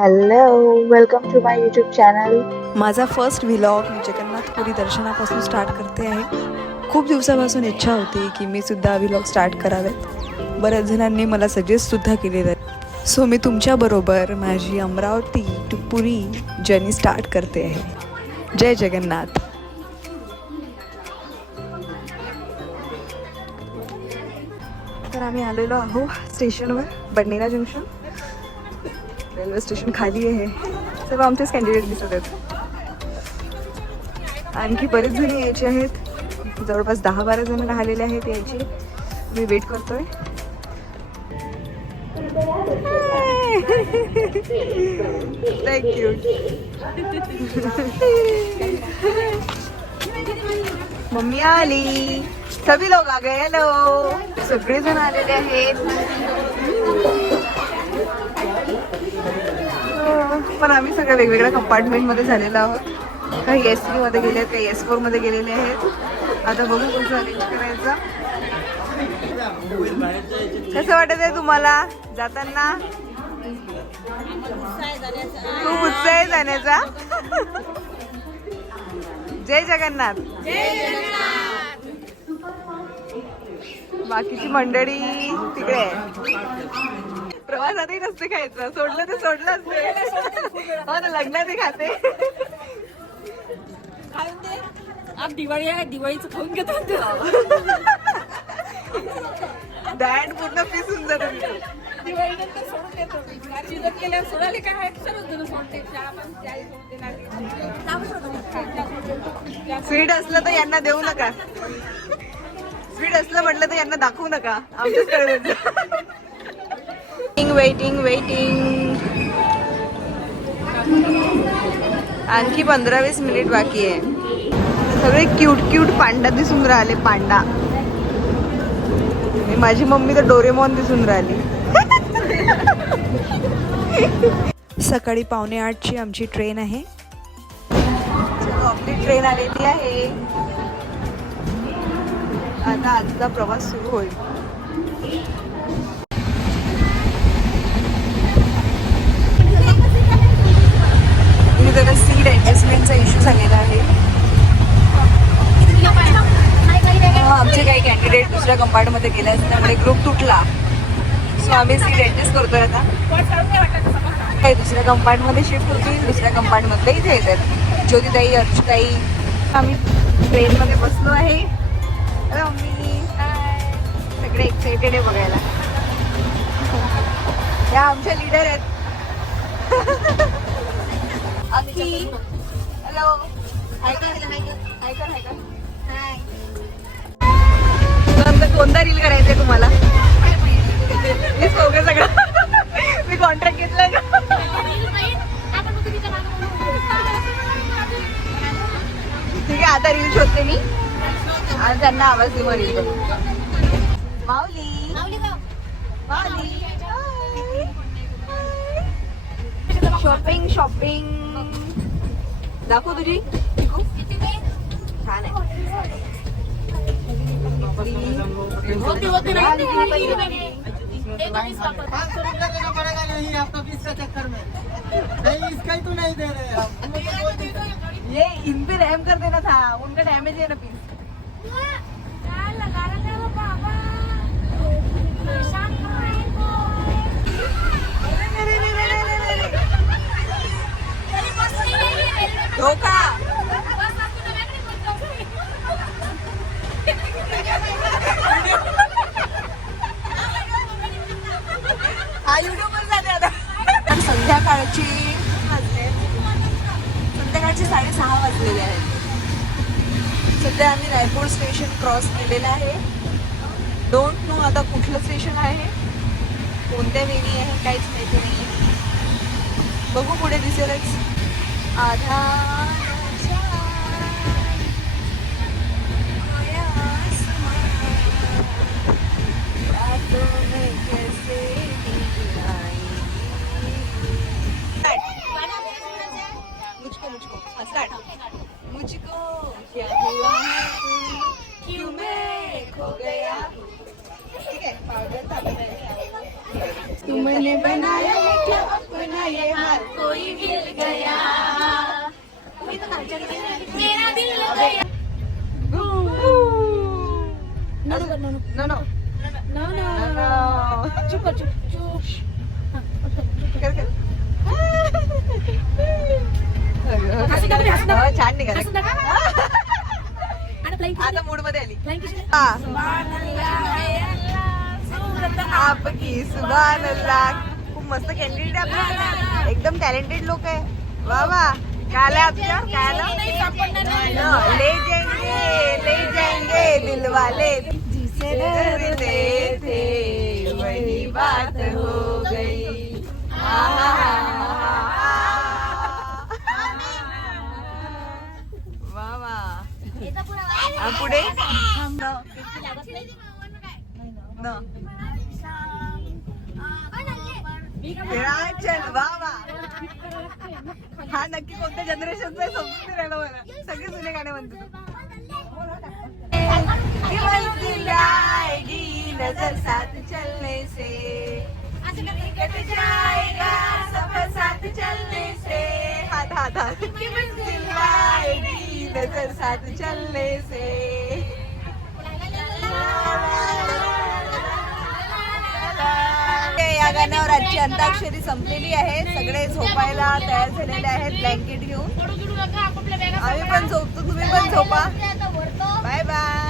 Hello, welcome to my YouTube channel. माझा first vlog मी Jagannathpuri दर्शनापासून start करते आहे. खूप दिवसापासून इच्छा होती की मी सुद्धा व्लॉग स्टार्ट करावेत. बऱ्याच जणांनी मला सजेस्टसुद्धा केलेलं आहे. सो मी तुमच्याबरोबर माझी Amravati to Puri journey start करते आहे. जय जगन्नाथ. तर आम्ही आलेलो आहो स्टेशनवर, बडनेरा जंक्शन. रेल्वे स्टेशन खाली आहे. सर्व आमचेच कॅन्डिडेट दिसत आहेत. आणखी बरेच जण यायचे आहेत. जवळपास 10-12 जण राहिलेले आहेत यायचे. मी वेट करतोय. थँक्यू. मम्मी आली. सभी लोग आ गए. हॅलो, सगळेजण आलेले आहेत. पण आम्ही सगळ्या वेगवेगळ्या कंपार्टमेंटमध्ये झालेलो आहोत. काही S3 मध्ये गेले आहेत, काही S4 मध्ये गेलेले आहेत. आता बघू कसं अरेंज करायचं. कसं वाटत आहे तुम्हाला जाताना? खूप उत्साह आहे जाण्याचा. जय जगन्नाथ. बाकीची मंडळी तिकडे आहे. प्रवासातही नसते खायचं, सोडलं तर सोडलं असते. हो ना, लग्नातही खाते. आज दिवाळी आहे, दिवाळीचं खाऊन घेतो. डाएट पूर्ण पिसून जातो. दिवाळीनंतर सोडून देतो. सीझन केल्यावर सोडाले काय आहे, सर्वच जण सोडते. स्वीट असलं तर यांना देऊ नका. स्वीट असलं म्हटलं तर यांना दाखवू नका. आमच्याकडे वेटिंग वेटिंग. आणखी 15-20 मिनिट बाकी आहे. सगळे क्यूट क्यूट पांडा दिसून राहिले. पांडा. माझी मम्मी तर डोरेमॉन दिसून राहिली. सकाळी 7:45ची आमची ट्रेन आहे. आपली ट्रेन आलेली आहे. आता आजचा प्रवास सुरू होईल. जरा सीट ॲडजस्टमेंटचा इश्यू झालेला आहे. आमचे काही कॅन्डिडेट दुसऱ्या कंपार्टमध्ये गेले त्यामुळे ग्रुप तुटला. सो आम्ही सीट ॲडजस्ट करतोय आता. काही दुसऱ्या कंपार्टमध्ये शिफ्ट होतील, दुसऱ्या कंपार्टमध्ये इथे येतात. ज्योतिताई, अर्जुताई. आम्ही ट्रेनमध्ये बसलो आहे. मम्मी सगळे एक्साइटेड आहे बघायला. या आमच्या लीडर आहेत. अख्खी. हॅलो. हाय कर. नंतर कोणता रील करायचंय तुम्हाला? मी सगळं मी कॉन्ट्रॅक्ट घेतलाय का? ठीक आहे, आता रील शोधते मी. आज त्यांना आवाज दे. रील करू. माऊली माऊली. शॉपिंग दाखव तुझी. छान आहे. ये इन पे रहम कर देना था, उनका डैमेज है ना पीस. धोका. हा युट्यूबवर जाते आता. संध्याकाळची 6:30 वाजलेले आहेत. सध्या आम्ही रायपूर स्टेशन क्रॉस केलेलं आहे. डोंट नो आता कुठलं स्टेशन आहे, कोणत्या वेळी आहे, काहीच माहिती नाही. बघू, पुढे दिसेलच. आधा मुझको क्या हुआ क्यों मैं खो गया. ठीक है, पाउडर तुमने बनाया है क्या अपना ये हाथ. कोई मिल गया मेरा दिल गया नो नो चुप कर, चुप कर कर. हसू नका रे, हसू नका. हो, छान निघाले. हसू नका. आणि flying kiss आता मूड मध्ये आली. flying kiss. हा. सुभान अल्लाह, सूरत आपकी सुभान अल्लाह. खूप मस्त कॅन्डिडेट आहे आपल्याकडे. एकदम टॅलेंटेड लोक आहे. वा वा. काय आलं आपल्या काय आलं? ले जाएंगे दिलवाले जिसे डरते थे वही बात हो गई. वा वा. पुढे चल वा वा. हा नक्की कोणत्या जनरेशनचा आहे समजून नाही राहिलं मला. सगळे जुने गाणे म्हणतो. नजर साथ चलने से कट जाएगा सफर साथ चलने से. हाथ हाथ हाथ. मंजिल आएगी नजर साथ चलने से. या गाण्यावर आजची अंताक्षरी संपलेली आहे. सगळे झोपायला तयार झालेले आहेत ब्लँकेट घेऊन. आम्ही पण झोपतो, तुम्ही पण झोपा. Bye bye.